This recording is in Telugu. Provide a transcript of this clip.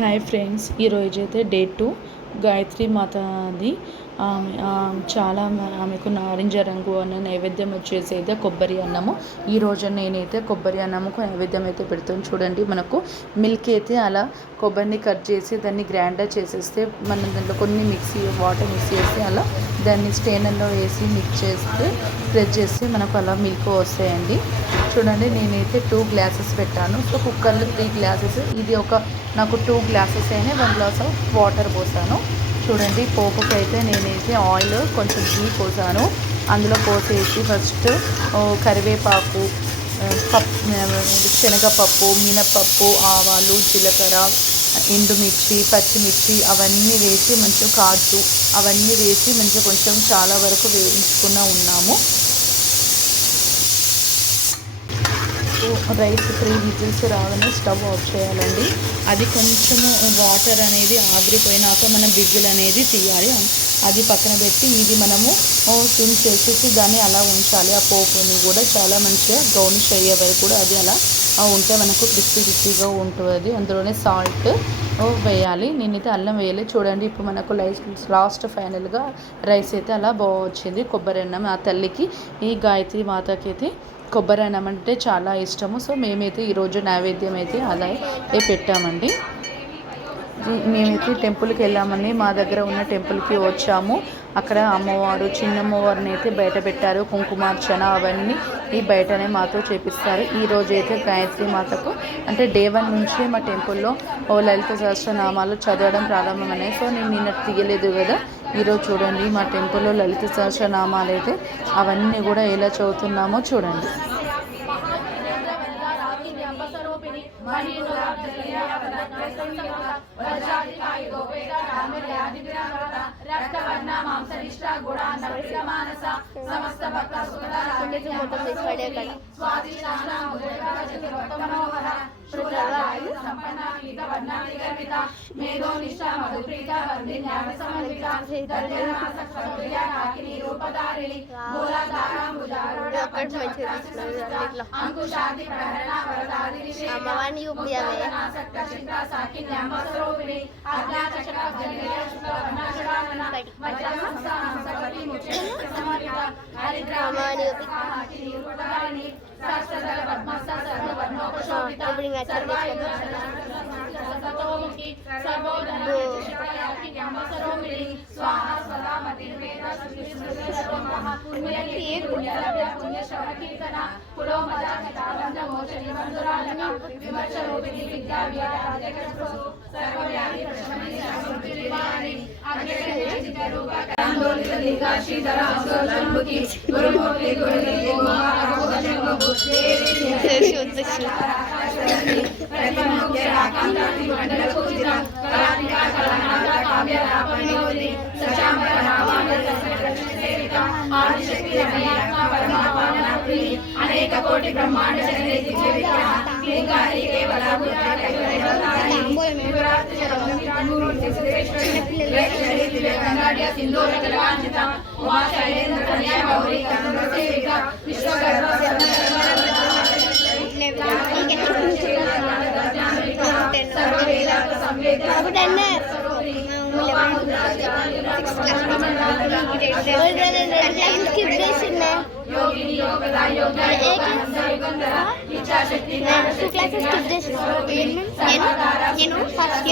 హాయ్ ఫ్రెండ్స్, ఈరోజు అయితే డే 2 గాయత్రి మాతది. చాలా ఆమెకు నారింజ రంగు అన్న నైవేద్యం వచ్చేసి అయితే కొబ్బరి అన్నము. ఈరోజు నేనైతే కొబ్బరి అన్నముకు నైవేద్యం అయితే పెడుతాను. చూడండి, మనకు మిల్క్ అయితే అలా కొబ్బరిని కట్ చేసి దాన్ని గ్రైండర్ చేసేస్తే మనం దాంట్లో కొన్ని వాటర్ మిక్స్ చేసి అలా దాన్ని స్టెయినర్లో వేసి మిక్స్ చేస్తే ప్రెస్ చేస్తే మనకు అలా మిల్క్ వస్తాయండి. చూడండి, నేనైతే 2 గ్లాసెస్ పెట్టాను. సో కుక్కర్లో 3 గ్లాసెస్, ఇది నాకు 2 గ్లాసెస్ అయినా 1 గ్లాస్ ఆఫ్ వాటర్ పోసాను. చూడండి, పోపుకి అయితే నేనైతే ఆయిల్ కొంచెం ఘీ పోసాను. అందులో పోసేసి ఫస్ట్ కరివేపాకు, శనగపప్పు, మినపప్పు, ఆవాలు, జీలకర్ర, ఎండుమిర్చి, పచ్చిమిర్చి అవన్నీ వేసి మంచిగా కాజు అవన్నీ వేసి మంచిగా కొంచెం చాలా వరకు వేయించుకున్న ఉన్నాము. రైస్ 3 విజిల్స్ రాగానే స్టవ్ ఆఫ్ చేయాలండి. అది కొంచెము వాటర్ అనేది ఆవిరిపోయినాక మనం విజిల్ అనేది తీయాలి. అది పక్కన పెట్టి ఇది మనము సిమ్ చేసేసి దాన్ని అలా ఉంచాలి. ఆ పోపుని కూడా చాలా మంచిగా బ్రౌనిష్ అయ్యే వరకు కూడా అది అలా ఉంటే మనకు క్రిస్పీగా ఉంటుంది. అందులోనే సాల్ట్ వేయాలి. నేనైతే అల్లం వేయాలి. చూడండి, ఇప్పుడు మనకు లాస్ట్ ఫైనల్గా రైస్ అయితే అలా బాగా వచ్చింది. కొబ్బరి అన్నం ఆ తల్లికి, ఈ గాయత్రి మాతకి అయితే కొబ్బరి అన్నం అంటే చాలా ఇష్టము. సో మేమైతే ఈరోజు నైవేద్యం అయితే అలా పెట్టామండి. మేమైతే టెంపుల్కి వెళ్ళామని మా దగ్గర ఉన్న టెంపుల్కి వచ్చాము. అక్కడ అమ్మవారు, చిన్నమ్మవారిని అయితే బయట పెట్టారు. కుంకుమార్చన అవన్నీ ఈ బయటనే మాతో చేపిస్తారు. ఈరోజు అయితే గాయత్రి మాతకు అంటే డే 1 నుంచి మా టెంపుల్లో లలిత సహస్రనామాలు చదవడం ప్రారంభమయ్యాయి. సో నేను నిన్న తీయలేదు కదా. ఈరోజు చూడండి, మా టెంపుల్లో లలిత సహస్రనామాలు అయితే అవన్నీ కూడా ఎలా చదువుతున్నామో చూడండి. అమ్మవారిని చూపించాలి. అనేక కోటి బ్రహ్మాండ నేను ఫస్ట్